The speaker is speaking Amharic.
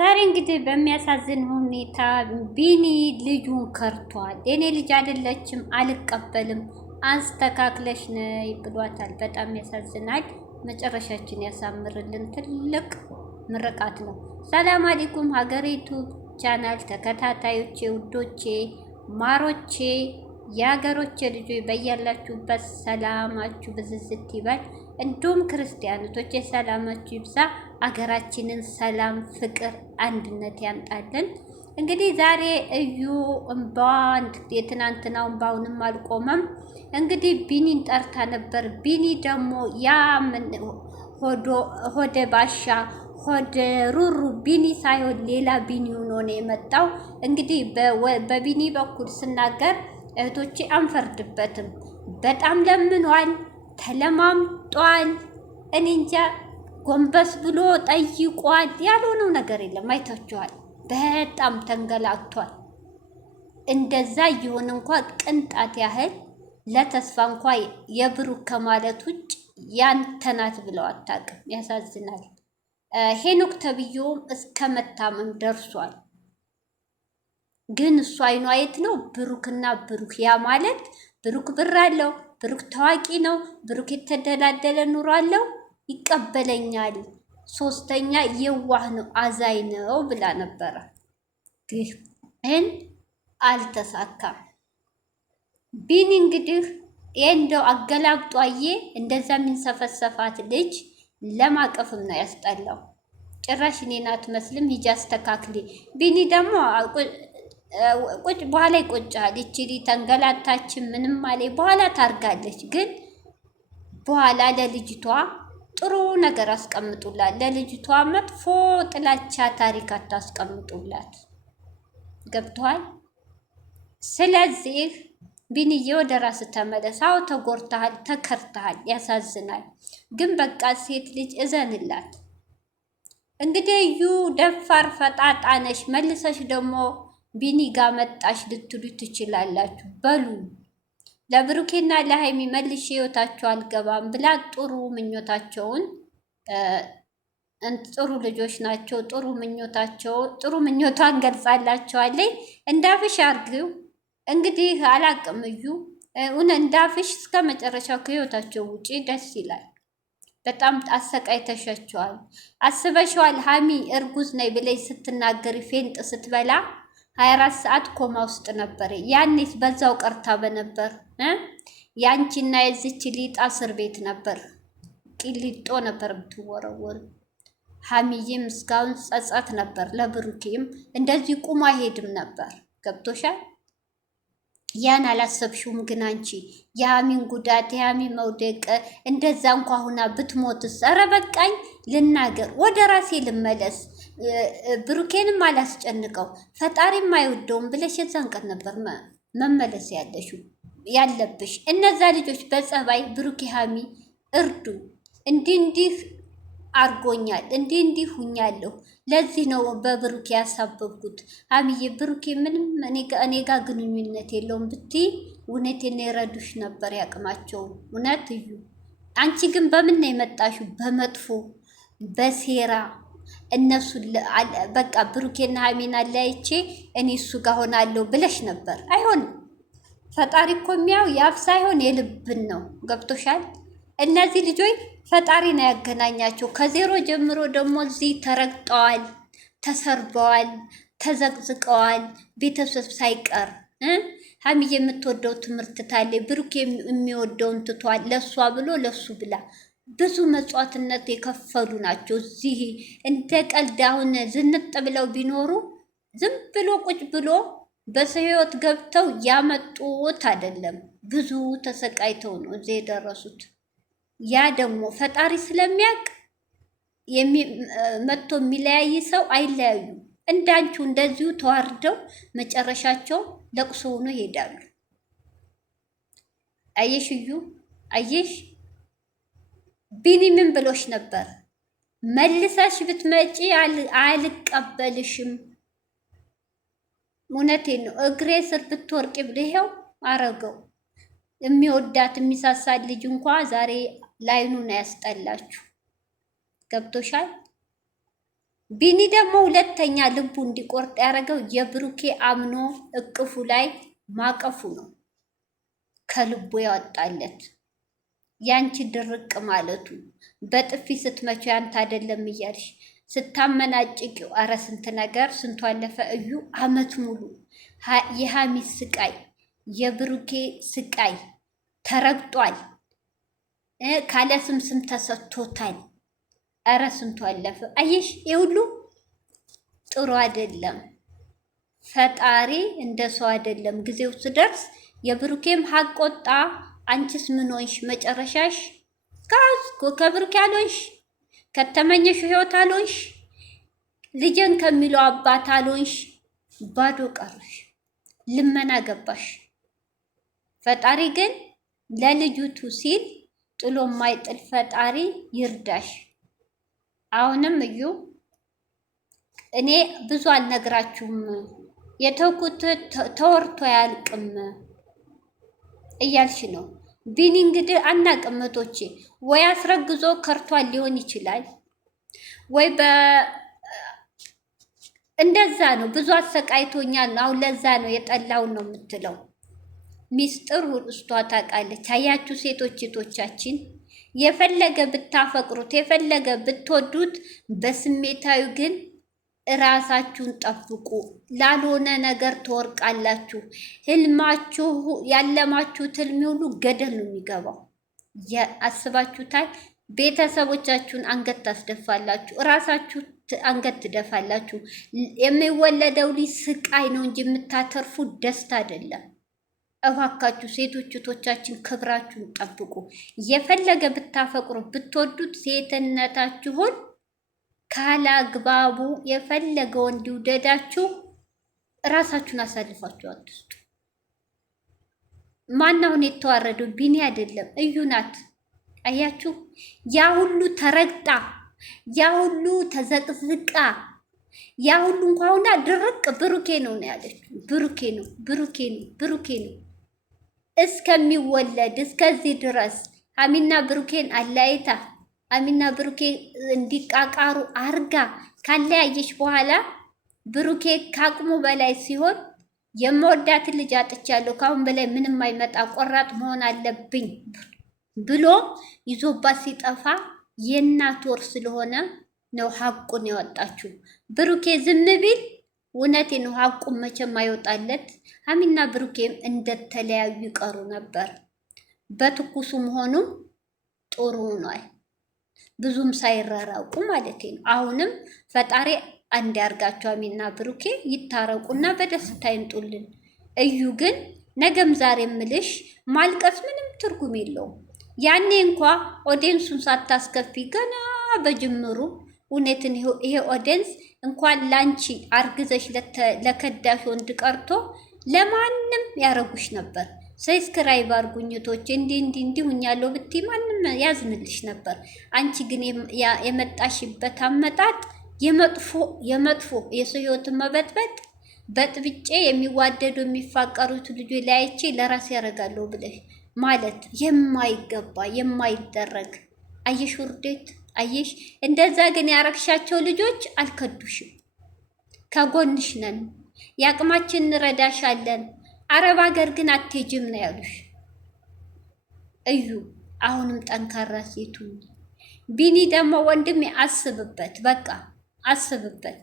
ዛሬ እንግዲህ በሚያሳዝን ሁኔታ ቢኒ ልጁን ከርቷል። የኔ ልጅ አይደለችም አልቀበልም፣ አስተካክለሽ ነይ ብሏታል። በጣም ያሳዝናል። መጨረሻችን ያሳምርልን። ትልቅ ምርቃት ነው። ሰላም አለይኩም ሀገሪቱ ቻናል ተከታታዮቼ፣ ውዶቼ፣ ማሮቼ፣ የሀገሮቼ ልጆች በያላችሁበት ሰላማችሁ ብዝዝት ይበል። እንዲሁም ክርስቲያኖቶች ሰላማችሁ ይብዛ። አገራችንን ሰላም፣ ፍቅር፣ አንድነት ያምጣልን። እንግዲህ ዛሬ እዩ እምባዋን የትናንትናው እምባውንም አልቆመም። እንግዲህ ቢኒን ጠርታ ነበር። ቢኒ ደግሞ ያ ሆደ ባሻ ሆደ ሩሩ ቢኒ ሳይሆን ሌላ ቢኒ ሆኖ ነው የመጣው። እንግዲህ በቢኒ በኩል ስናገር እህቶቼ አንፈርድበትም። በጣም ለምኗል፣ ተለማምጧል። እኔ እንጃ ጎንበስ ብሎ ጠይቋል። ያልሆነው ነገር የለም። አይታችኋል። በጣም ተንገላቷል። እንደዛ እየሆነ እንኳ ቅንጣት ያህል ለተስፋ እንኳ የብሩክ ከማለት ውጭ ያንተ ናት ብለው አታውቅም። ያሳዝናል። ሄኖክ ተብዬውም እስከ መታመም ደርሷል። ግን እሱ አይኗ የት ነው? ብሩክና ብሩክ። ያ ማለት ብሩክ ብር አለው፣ ብሩክ ታዋቂ ነው፣ ብሩክ የተደላደለ ኑሮ አለው፣ ይቀበለኛል፣ ሶስተኛ የዋህ ነው፣ አዛይ ነው ብላ ነበረ። ግን አልተሳካም። ቢኒ እንግዲህ እንደው አገላብጧዬ እንደዛ የሚንሰፈሰፋት ልጅ ለማቀፍም ነው ያስጠላው። ጭራሽ እኔን አትመስልም፣ ሂጂ አስተካክሊ። ቢኒ ደግሞ ቁጭ በኋላ ይቆጫል። ይችሊ ተንገላታችን ምንም አለ በኋላ ታርጋለች። ግን በኋላ ለልጅቷ ጥሩ ነገር አስቀምጡላት። ለልጅቷ መጥፎ ጥላቻ ታሪክ አታስቀምጡላት። ገብቷል። ስለዚህ ቢኒዬ ወደ ራስ ተመለስ። አዎ ተጎርተሃል፣ ተከርተሃል፣ ያሳዝናል። ግን በቃ ሴት ልጅ እዘንላት። እንግዲህ እዩ ደፋር ፈጣጣ ነሽ፣ መልሰሽ ደግሞ ቢኒ ጋር መጣሽ ልትሉ ትችላላችሁ። በሉ ለብሩኬና ለሃይሚ መልሼ ህይወታቸው አልገባም ብላ ጥሩ ምኞታቸውን ጥሩ ልጆች ናቸው፣ ጥሩ ምኞቷን ገልጻላቸዋለች። እንዳፍሽ አርግው እንግዲህ አላቅም እዩ እንዳፍሽ እስከ መጨረሻው ከህይወታቸው ውጪ ደስ ይላል። በጣም አሰቃይተሻቸዋል። አስበሽዋል። ሀሚ እርጉዝ ነይ ብለሽ ስትናገሪ ፌንጥ ስትበላ 24 ሰዓት ኮማ ውስጥ ነበር። ያኔስ በዛው ቀርታ በነበር ያንቺና የዚች ሊጣ እስር ቤት ነበር፣ ቂሊጦ ነበር ብትወረወር። ሀሚዬም እስካሁን ጸጸት ነበር። ለብሩኬም እንደዚህ ቁማ ሄድም ነበር። ገብቶሻል። ያን አላሰብሽውም። ግን አንቺ የሀሚን ጉዳት የሀሚን መውደቅ እንደዛ እንኳ ሁና ብትሞትስ? ኧረ በቃኝ ልናገር፣ ወደ ራሴ ልመለስ፣ ብሩኬንም አላስጨንቀው፣ ፈጣሪም አይወደውም ብለሽ የዛን ቀን ነበር መመለስ ያለብሽ። እነዛ ልጆች በጸባይ ብሩኬ ሀሚ እርዱ፣ እንዲህ አርጎኛል፣ እንዲህ ሁኛለሁ፣ ለዚህ ነው በብሩኬ ያሳበብኩት። ሀሚዬ ብሩኬ ምንም እኔ ጋር ግንኙነት የለውም ብትይ እውነቴን የረዱሽ ነበር ያቅማቸውን። እውነት እዩ። አንቺ ግን በምን ነው የመጣሽው? በመጥፎ በሴራ እነሱ በቃ ብሩኬና ሀሚን አለያይቼ እኔ እሱ ጋር ሆናለሁ ብለሽ ነበር። አይሆንም። ፈጣሪ እኮ የሚያው የአፍ ሳይሆን የልብን ነው። ገብቶሻል። እነዚህ ልጆች ፈጣሪ ነው ያገናኛቸው። ከዜሮ ጀምሮ ደግሞ እዚህ ተረግጠዋል፣ ተሰርበዋል፣ ተዘቅዝቀዋል፣ ቤተሰብ ሳይቀር። ሀሚ የምትወደው ትምህርት ታለ፣ ብሩክ የሚወደውን ትቷል። ለሷ ብሎ ለሱ ብላ ብዙ መስዋዕትነት የከፈሉ ናቸው። እዚህ እንደ ቀልድ አሁን ዝንጥ ብለው ቢኖሩ ዝም ብሎ ቁጭ ብሎ በሰው ህይወት ገብተው ያመጡት አይደለም። ብዙ ተሰቃይተው ነው እዚህ የደረሱት። ያ ደግሞ ፈጣሪ ስለሚያውቅ መጥቶ የሚለያይ ሰው አይለያዩ። እንዳንቹ እንደዚሁ ተዋርደው መጨረሻቸው ለቅሶ ሆኖ ይሄዳሉ። አየሽ እዩ፣ አየሽ ቢኒ ምን ብሎሽ ነበር? መልሰሽ ብትመጪ አልቀበልሽም። እውነቴን ነው። እግሬ ስር ብትወርቂ ብለው አረገው። የሚወዳት የሚሳሳት ልጅ እንኳ ዛሬ ላይኑ ነው ያስጠላችሁ። ገብቶሻል። ቢኒ ደግሞ ሁለተኛ ልቡ እንዲቆርጥ ያደረገው የብሩኬ አምኖ እቅፉ ላይ ማቀፉ ነው። ከልቡ ያወጣለት ያንቺ ድርቅ ማለቱ በጥፊ ስትመቹ ያንተ አይደለም እያልሽ ስታመናጭቂው፣ አረ ስንት ነገር ስንቱ አለፈ። እዩ አመት ሙሉ የሀሚት ስቃይ የብሩኬ ስቃይ ተረግጧል። ካለ ስም ተሰጥቶታል። አረ ስንቱ አለፈ። አየሽ የሁሉ ጥሩ አይደለም። ፈጣሪ እንደ ሰው አይደለም። ጊዜው ስደርስ የብሩኬም ሀቅ ወጣ። አንቺስ ምን ሆንሽ? መጨረሻሽ ከብሩኬ አልሆንሽ፣ ከተመኘሽ ህይወት አልሆንሽ፣ ልጅን ከሚለው አባት አልሆንሽ፣ ባዶ ቀርሽ፣ ልመና ገባሽ። ፈጣሪ ግን ለልጁቱ ሲል ጥሎ ማይጥል ፈጣሪ ይርዳሽ። አሁንም እዩ እኔ ብዙ አልነግራችሁም፣ የተውኩት ተወርቶ አያልቅም እያልሽ ነው። ቢኒ እንግዲህ አናቅም እህቶቼ፣ ወይ አስረግዞ ከርቷል ሊሆን ይችላል፣ ወይ እንደዛ ነው። ብዙ አሰቃይቶኛል ነው። አሁን ለዛ ነው የጠላውን ነው የምትለው። ሚስጥር ውስጧ ታውቃለች። አያችሁ ሴቶች እህቶቻችን፣ የፈለገ ብታፈቅሩት የፈለገ ብትወዱት በስሜታዊ ግን እራሳችሁን ጠብቁ። ላልሆነ ነገር ትወርቃላችሁ። ህልማችሁ ያለማችሁት ህልም ሁሉ ገደል ነው የሚገባው። አስባችሁታል? ቤተሰቦቻችሁን አንገት ታስደፋላችሁ፣ እራሳችሁ አንገት ትደፋላችሁ። የሚወለደው ልጅ ስቃይ ነው እንጂ የምታተርፉ ደስታ አይደለም። እባካችሁ ሴቶች እህቶቻችን ክብራችሁን ጠብቁ። የፈለገ ብታፈቅሩ ብትወዱት ሴትነታችሁን ካላግባቡ የፈለገ ወንድ ይውደዳችሁ እራሳችሁን አሳልፋችሁ አትስጡ። ማናውን የተዋረደው? ቢኒ አይደለም እዩ ናት። አያችሁ ያ ሁሉ ተረግጣ ያ ሁሉ ተዘቅዝቃ ያ ሁሉ እንኳንና ድርቅ ብሩኬ ነው ያለችው። ብሩኬ ነው ብሩኬ ነው ብሩኬ ነው እስከሚወለድ እስከዚህ ድረስ ሀሚና ብሩኬን አለያይታ ሀሚና ብሩኬ እንዲቃቃሩ አርጋ ካለያየች በኋላ ብሩኬ ከአቅሙ በላይ ሲሆን የምወዳትን ልጅ አጥቻለሁ፣ ካሁን በላይ ምንም አይመጣ፣ ቆራጥ መሆን አለብኝ ብሎ ይዞባት ሲጠፋ የእናት ወር ስለሆነ ነው ሀቁን ያወጣችው። ብሩኬ ዝም ቢል እውነቴ ነው ሀቁን መቼም አይወጣለት። ሀሚና ብሩኬም እንደተለያዩ ይቀሩ ነበር። በትኩሱ መሆኑም ጥሩ ሆኗል፣ ብዙም ሳይራራቁ ማለት ነው። አሁንም ፈጣሪ አንድ ያርጋቸው፣ ሀሚና ብሩኬ ይታረቁና በደስታ ይምጡልን። እዩ ግን ነገም ዛሬ ምልሽ ማልቀስ ምንም ትርጉም የለውም። ያኔ እንኳ ኦዲየንሱን ሳታስከፊ ገና በጅምሩ እውነትን ይሄ ኦዲየንስ እንኳን ላንቺ አርግዘሽ ለከዳሽ ወንድ ቀርቶ ለማንም ያረጉሽ ነበር። ሰብስክራይብ አርጉኝቶች እንዲህ ሁኛለሁ ብትይ ማንም ያዝንልሽ ነበር። አንቺ ግን የመጣሽበት አመጣጥ የመጥፎ የሰው ህይወትን መበጥበጥ በጥብጬ የሚዋደዱ የሚፋቀሩት ልጆች ላይቼ ለራሴ ያደርጋለሁ ብለሽ ማለት የማይገባ የማይደረግ አየሽ፣ ውርዴት አየሽ። እንደዛ ግን ያረግሻቸው ልጆች አልከዱሽም። ከጎንሽ ነን፣ የአቅማችን እንረዳሻለን፣ አረብ ሀገር ግን አትሄጂም ነው ያሉሽ። እዩ አሁንም ጠንካራ ሴቱ። ቢኒ ደግሞ ወንድሜ አስብበት፣ በቃ አስብበት።